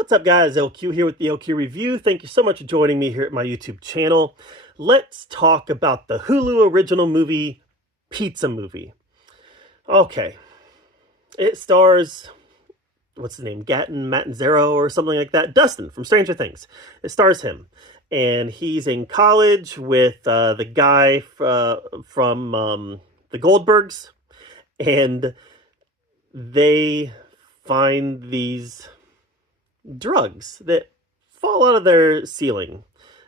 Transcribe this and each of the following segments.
What's up, guys? LQ here with the LQ Review. Thank you so much for joining me here at my YouTube channel. Let's talk about the Hulu original movie, Pizza Movie. Okay. It stars, what's his name? Mattanzero or something like that. Dustin from Stranger Things. It stars him. And he's in college with the guy from the Goldbergs. And they find these drugs that fall out of their ceiling.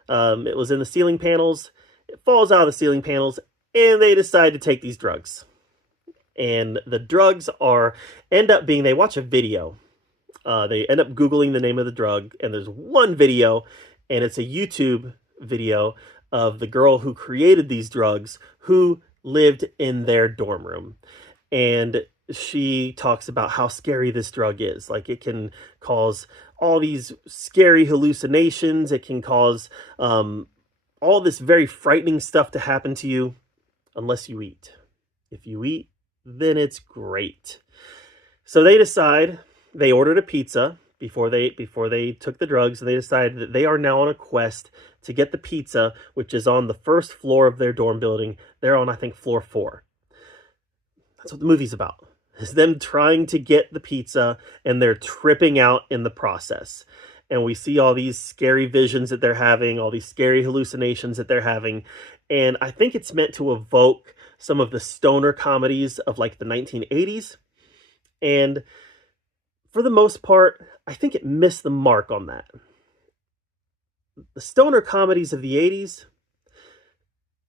It was in the ceiling panels. It falls out of the ceiling panels, and they decide to take these drugs. And the drugs end up being, they watch a video. They end up Googling the name of the drug, and there's one video, and it's a YouTube video of the girl who created these drugs who lived in their dorm room. And she talks about how scary this drug is. Like, it can cause all these scary hallucinations. It can cause all this very frightening stuff to happen to you unless you eat. If you eat, then it's great. So they ordered a pizza before they took the drugs, and they decided that they are now on a quest to get the pizza, which is on the first floor of their dorm building. They're on, I think, floor 4. That's what the movie's about. Is them trying to get the pizza, and they're tripping out in the process. And we see all these scary visions that they're having, all these scary hallucinations that they're having. And I think it's meant to evoke some of the stoner comedies of like the 1980s. And for the most part, I think it missed the mark on that. The stoner comedies of the 80s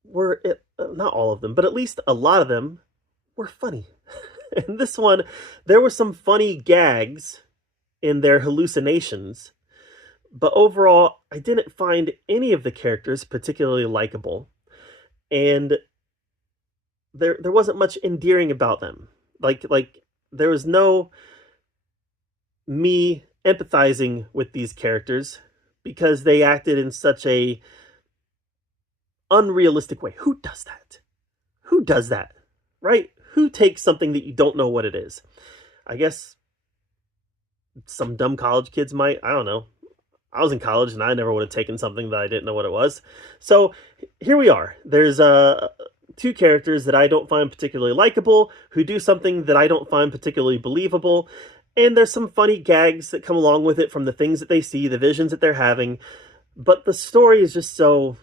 were, not all of them, but at least a lot of them were funny. In this one, there were some funny gags in their hallucinations, but overall, I didn't find any of the characters particularly likable, and there wasn't much endearing about them. Like there was no me empathizing with these characters because they acted in such a unrealistic way. Who does that? Who does that? Right? Who takes something that you don't know what it is? I guess some dumb college kids might. I don't know. I was in college and I never would have taken something that I didn't know what it was. So here we are. There's two characters that I don't find particularly likable who do something that I don't find particularly believable. And there's some funny gags that come along with it from the things that they see, the visions that they're having. But the story is just so...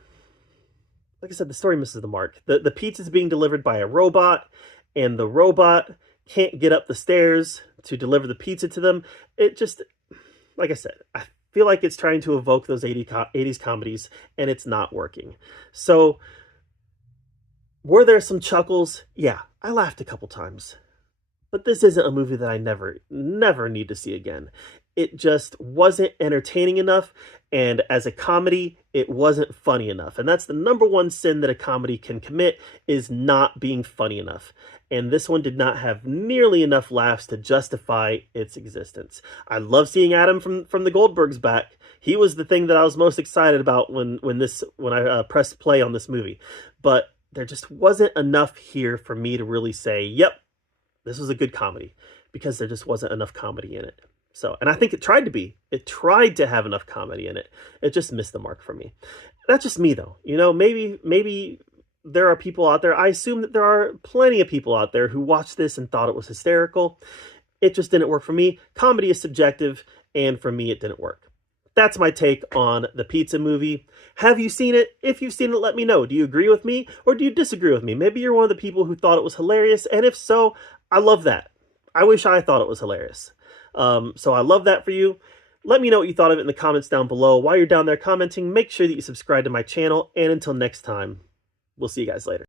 Like I said, the story misses the mark. The pizza's being delivered by a robot, and the robot can't get up the stairs to deliver the pizza to them. It just, like I said, I feel like it's trying to evoke those 80s comedies, and it's not working. So, were there some chuckles? Yeah, I laughed a couple times. But this isn't a movie that I never need to see again. It just wasn't entertaining enough, and as a comedy, it wasn't funny enough. And that's the number one sin that a comedy can commit, is not being funny enough. And this one did not have nearly enough laughs to justify its existence. I love seeing Adam from the Goldbergs back. He was the thing that I was most excited about when I pressed play on this movie. But there just wasn't enough here for me to really say, yep, this was a good comedy, because there just wasn't enough comedy in it. So, and I think it tried to be. It tried to have enough comedy in it. It just missed the mark for me. That's just me, though. You know, maybe there are people out there. I assume that there are plenty of people out there who watched this and thought it was hysterical. It just didn't work for me. Comedy is subjective, and for me, it didn't work. That's my take on the Pizza Movie. Have you seen it? If you've seen it, let me know. Do you agree with me, or do you disagree with me? Maybe you're one of the people who thought it was hilarious, and if so, I love that. I wish I thought it was hilarious. So I love that for you. Let me know what you thought of it in the comments down below. While you're down there commenting, make sure that you subscribe to my channel. And until next time, we'll see you guys later.